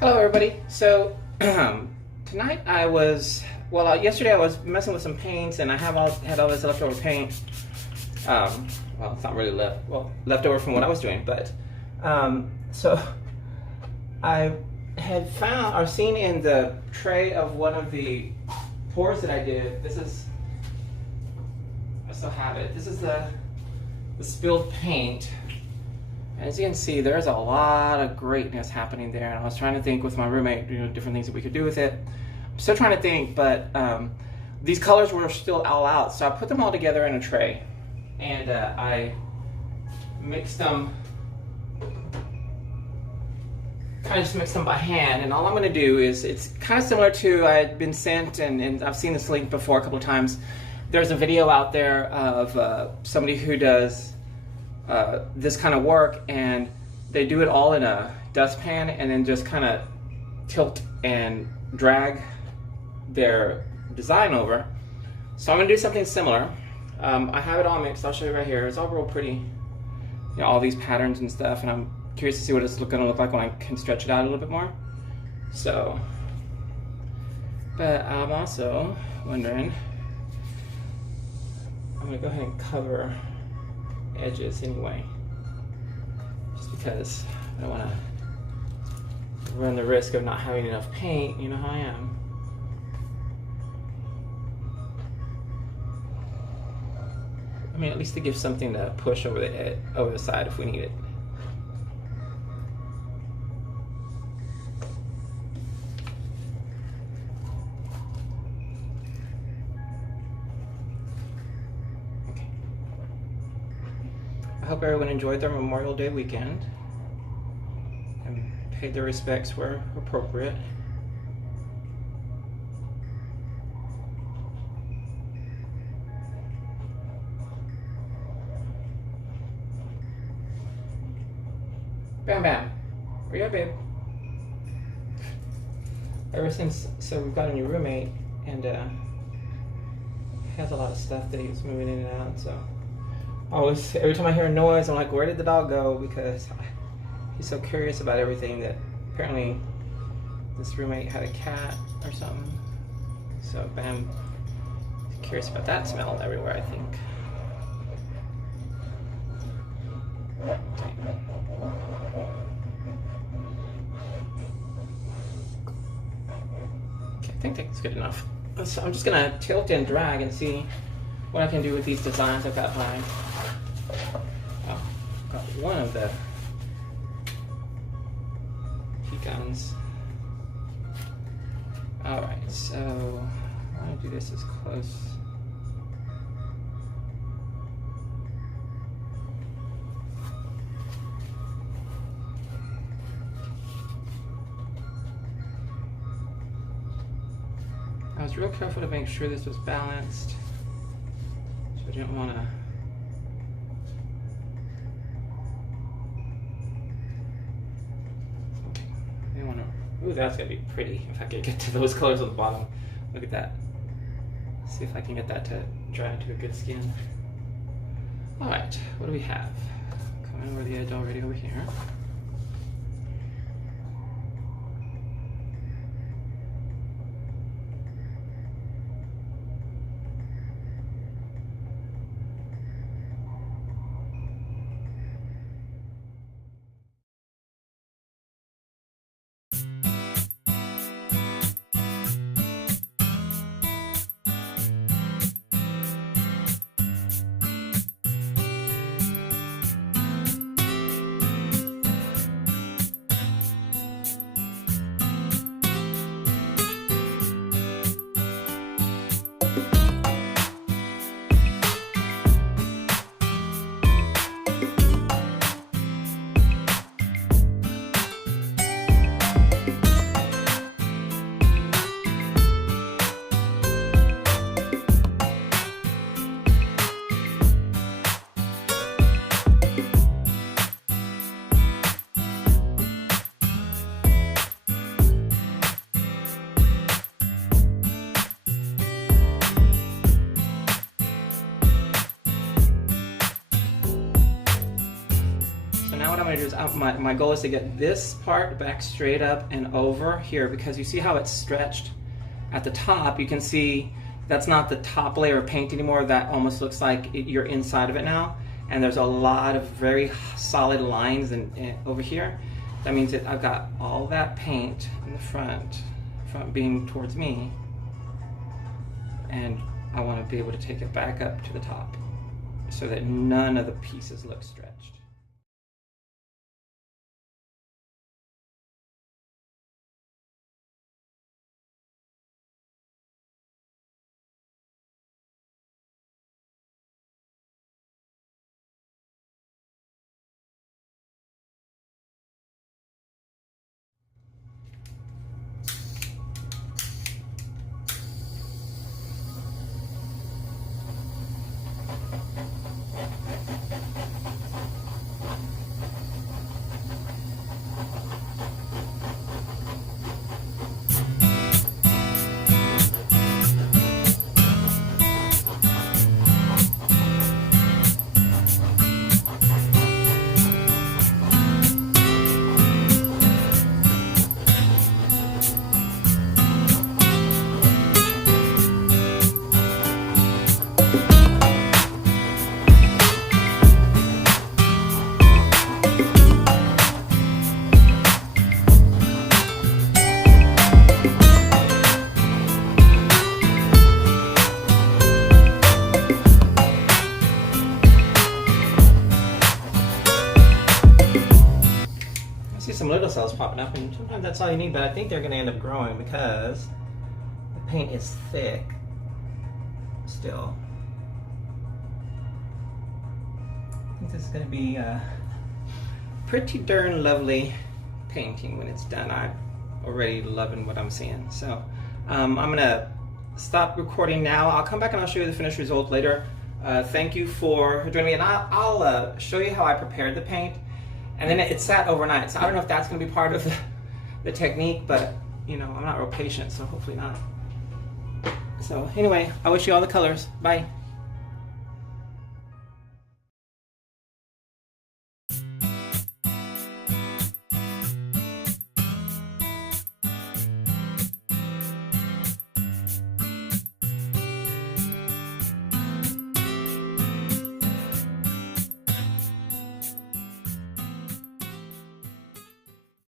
Hello, everybody. So tonight yesterday I was messing with some paints, and I had all this leftover paint. Well, it's not really leftover from what I was doing, but so I had found or seen in the tray of one of the pours that I did. I still have it. This is the spilled paint. As you can see, there's a lot of greatness happening there, and I was trying to think with my roommate, different things that we could do with it. I'm still trying to think, but these colors were still all out, so I put them all together in a tray, and I mixed them, kind of just mixed them by hand. And all I'm going to do is, it's kind of similar to, I had been sent, and I've seen this link before a couple of times. There's a video out there of somebody who does this kind of work, and they do it all in a dustpan and then just kind of tilt and drag their design over. So I'm going to do something similar. I have it all mixed. I'll show you right here. It's all real pretty, all these patterns and stuff, and I'm curious to see what it's going to look like when I can stretch it out a little bit more. So, but I'm also wondering, I'm going to go ahead and cover edges anyway, just because I don't want to run the risk of not having enough paint. You know how I am. I mean, at least to give something to push over the side if we need it. I hope everyone enjoyed their Memorial Day weekend and paid their respects where appropriate. Bam Bam, where you at, babe? Ever since, so we've got a new roommate, and he has a lot of stuff that he's moving in and out, so always, every time I hear a noise, I'm like, where did the dog go? Because he's so curious about everything that apparently this roommate had a cat or something. So Bam is curious about that smell everywhere, I think. Okay, I think that's good enough. So I'm just gonna tilt and drag and see what I can do with these designs. I've got got one of the pecans. All right, so I want to do this as close. I was real careful to make sure this was balanced. I didn't want to. Ooh, that's gonna be pretty if I can get to those colors on the bottom. Look at that. See if I can get that to dry into a good skin. All right, what do we have? Coming over the edge already over here. want to do is, my goal is to get this part back straight up and over here, because you see how it's stretched at the top. You can see that's not the top layer of paint anymore. That almost looks like you're inside of it now. And there's a lot of very solid lines over here. That means that I've got all that paint in the front being towards me, and I want to be able to take it back up to the top so that none of the pieces look stretched. Some little cells popping up, and sometimes that's all you need, but I think they're going to end up growing because the paint is thick still. I think this is going to be a pretty darn lovely painting when it's done. I'm already loving what I'm seeing. So I'm going to stop recording now. I'll come back and I'll show you the finished result later. Thank you for joining me, and I'll show you how I prepared the paint. And then it sat overnight, so I don't know if that's going to be part of the technique, but you know, I'm not real patient, so hopefully not. So anyway, I wish you all the colors. Bye.